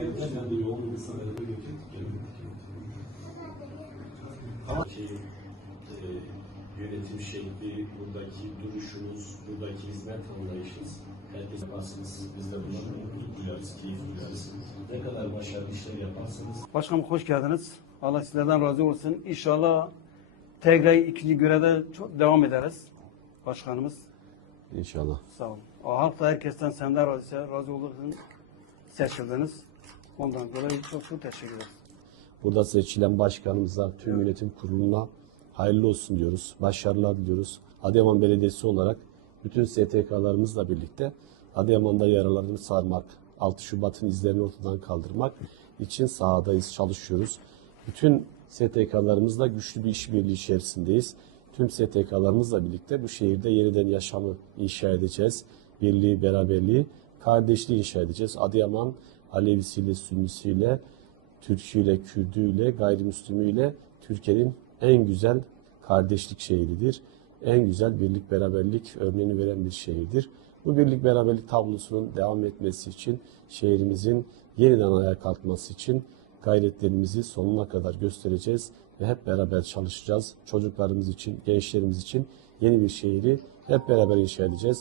de yoğun bir sırada götürdük. Ama ki e, yönetim şekli, buradaki duruşunuz, buradaki hizmet anlayışınız herkes yaparsınız. Biz de bundan mutluluk duyarız, keyif duyarız. Ne kadar başarılı işler yaparsanız Başkanım hoş geldiniz. Allah sizlerden razı olsun. İnşallah tekrar ikinci görevde çok devam ederiz. Başkanımız İnşallah. sağ olun. O halk da herkesten senden razı, razı olduğu için seçildiniz. Ondan dolayı çok çok teşekkür ederiz. Burada seçilen başkanımıza, tüm yönetim kuruluna hayırlı olsun diyoruz. Başarılar diliyoruz. Adıyaman Belediyesi olarak bütün STK'larımızla birlikte Adıyaman'da yaralarını sarmak, 6 Şubat'ın izlerini ortadan kaldırmak için sahadayız, çalışıyoruz. Bütün STK'larımızla güçlü bir işbirliği içerisindeyiz. Tüm STK'larımızla birlikte bu şehirde yeniden yaşamı inşa edeceğiz. Birliği, beraberliği, kardeşliği inşa edeceğiz. Adıyaman Alevisiyle, Sünnisiyle, Türküyle, Kürdüyle, gayrimüslimüyle Türkiye'nin en güzel kardeşlik şehridir. En güzel birlik beraberlik örneğini veren bir şehirdir. Bu birlik beraberlik tablosunun devam etmesi için şehrimizin yeniden ayağa kalkması için gayretlerimizi sonuna kadar göstereceğiz ve hep beraber çalışacağız. Çocuklarımız için, gençlerimiz için yeni bir şehri hep beraber inşa edeceğiz.